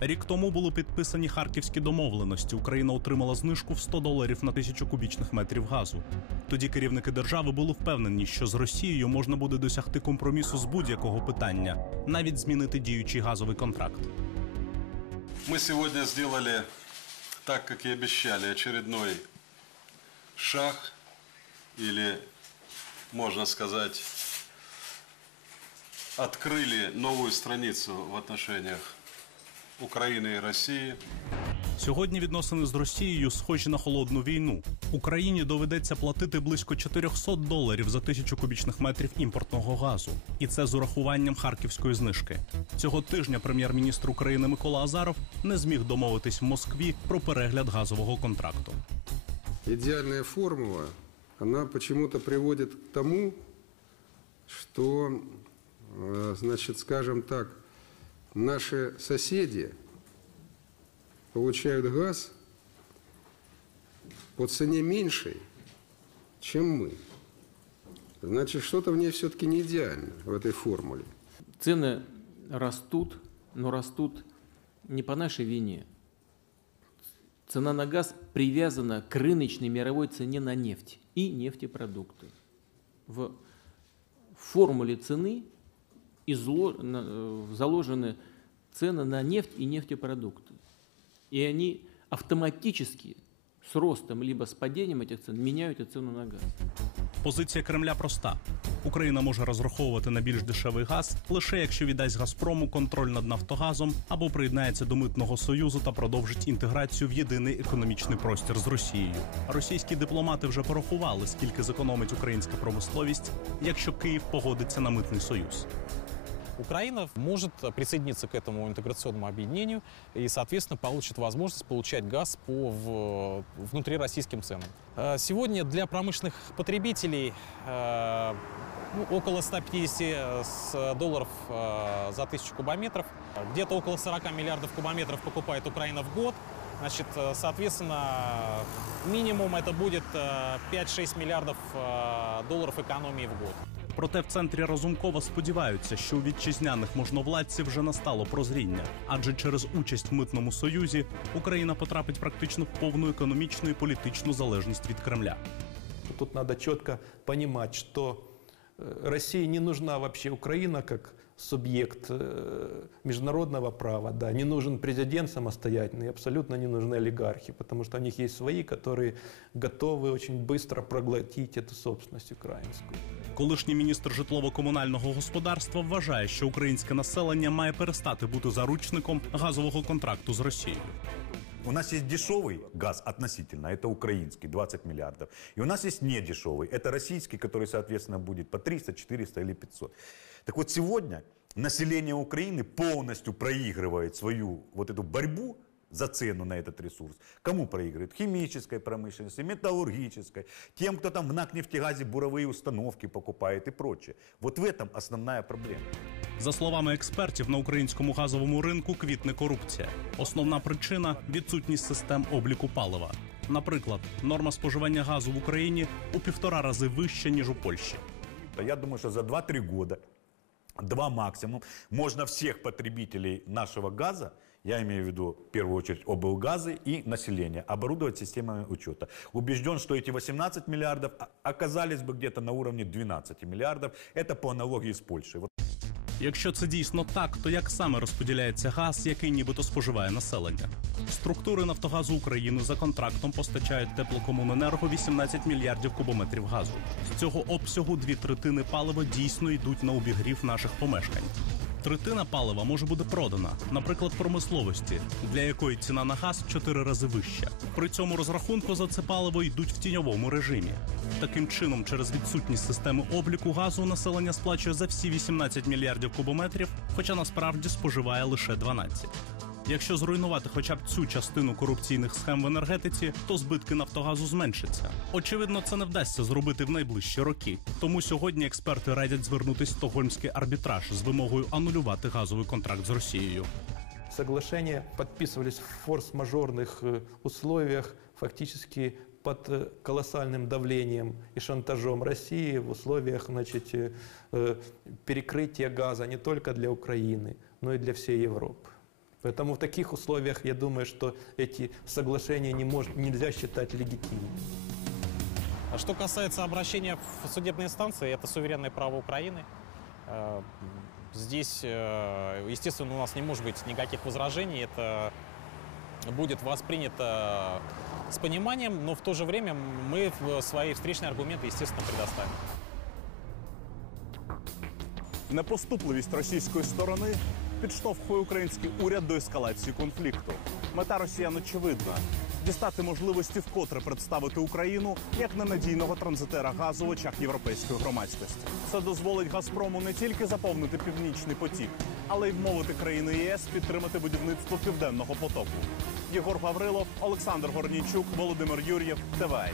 Рік тому були підписані харківські домовленості. Україна отримала знижку в 100 доларів на тисячу кубічних метрів газу. Тоді керівники держави були впевнені, що з Росією можна буде досягти компромісу з будь-якого питання, навіть змінити діючий газовий контракт. Мы сегодня сделали, так как и обещали, очередной шаг, или, можно сказать, открыли новую страницу в отношениях Украины и России. Сьогодні відносини з Росією схожі на холодну війну. Україні доведеться платити близько 400 доларів за тисячу кубічних метрів імпортного газу, і це з урахуванням харківської знижки. Цього тижня прем'єр-міністр України Микола Азаров не зміг домовитись в Москві про перегляд газового контракту. идеальная формула, она почему-то приводит к тому, что, э, значит, скажем так, наши соседи получают газ по цене меньшей, чем мы. Значит, что-то в ней все-таки не идеально, в этой формуле. Цены растут, но растут не по нашей вине. Цена на газ привязана к рыночной мировой цене на нефть и нефтепродукты. В формуле цены заложены цены на нефть и нефтепродукты. И они автоматически с ростом либо с падением этих цен меняют и цену на газ. Позиція Кремля проста: Україна може розраховувати на більш дешевий газ лише якщо віддасть Газпрому контроль над Нафтогазом або приєднається до митного союзу та продовжить інтеграцію в єдиний економічний простір з Росією. Російські дипломати вже порахували, скільки зекономить українська промисловість, якщо Київ погодиться на митний союз. Украина может присоединиться к этому интеграционному объединению и, соответственно, получит возможность получать газ по внутрироссийским ценам. Э, Сегодня для промышленных потребителей э, ну, около 150 с- долларов э, за тысячу кубометров. Где-то около 40 миллиардов кубометров покупает Украина в год. Значит, э, соответственно, минимум это будет э, 5-6 миллиардов э, долларов экономии в год. Проте в центрі Разумкова сподіваються, що у вітчизняних можновладців вже настало прозріння, адже через участь в митному союзі Україна потрапить практично в повну економічну і політичну залежність від Кремля. Тут треба чітко розуміти, що Росії не нужна вообще Україна как субъект э, международного права, да, не нужен президент самостоятельный, абсолютно не нужны олигархи, потому что у них есть свои, которые готовы очень быстро проглотить эту собственность украинскую. Колишній міністр житлово-комунального господарства вважає, що українське населення має перестати бути заручником газового контракту з Росією. У нас есть дешевый газ относительно, это украинский, 20 миллиардов. И у нас есть недешевый, это российский, который, соответственно, будет по 300, 400 или 500. Так вот, сегодня население Украины полностью проигрывает свою вот эту борьбу за цену на этот ресурс. Кому проигрывает? Химической промышленности, металлургической, тем, кто там в НАК нефтегазе буровые установки покупает и прочее. Вот в этом основная проблема. За словами експертів, на українському газовому ринку квітне корупція. Основна причина відсутність систем обліку палива. Наприклад, норма споживання газу в Україні у півтора рази вища ніж у Польщі. То Я думаю, что за 2-3 года, два максимум, можно всех потребителей нашего газа, я имею в виду в первую очередь облгазы и население, оборудовать системами учета. Убежден, что эти 18 миллиардов а- оказались бы где-то на уровне 12 миллиардов. Это по аналогии с Польшей. Вот Якщо це дійсно так, то як саме розподіляється газ, який нібито споживає населення? Структури Нафтогазу України за контрактом постачають теплокомуненерго 18 мільярдів кубометрів газу. З цього обсягу дві третини палива дійсно йдуть на обігрів наших помешкань. Третина палива може бути продана, наприклад, промисловості, для якої ціна на газ чотири рази вища. При цьому розрахунку за це паливо йдуть в тіньовому режимі. Таким чином, через відсутність системи обліку газу населення сплачує за всі 18 мільярдів кубометрів, хоча насправді споживає лише 12. Якщо зруйнувати хоча б цю частину корупційних схем в енергетиці, то збитки Нафтогазу зменшаться. Очевидно, це не вдасться зробити в найближчі роки. Тому сьогодні експерти радять звернутись в стокгольмський арбітраж з вимогою анулювати газовий контракт з Росією. Соглашения подписывались в форс-мажорных э, условиях, фактически под э, колоссальным давлением и шантажом России в условиях значит, э, э, перекрытия газа не только для Украины, но и для всей Европы. Поэтому в таких условиях я думаю, что эти соглашения не мож- нельзя считать легитимными. А Что касается обращения в судебные инстанции, это суверенное право Украины. Э, Здесь, э, естественно, у нас не может быть никаких возражений. Это будет воспринято с пониманием, но в то же время мы свои встречные аргументы, естественно, предоставим. Непоступливість російської сторони підштовхує український уряд до ескалації конфлікту. Мета росіян очевидна дістати можливості вкотре представити Україну як ненадійного транзитера газу в очах європейської громадськості. Це дозволить Газпрому не тільки заповнити північний потік, але й вмовити країни ЄС підтримати будівництво південного потоку. Єгор Гаврилов, Олександр Горнійчук, Володимир Юр'єв, ТВА.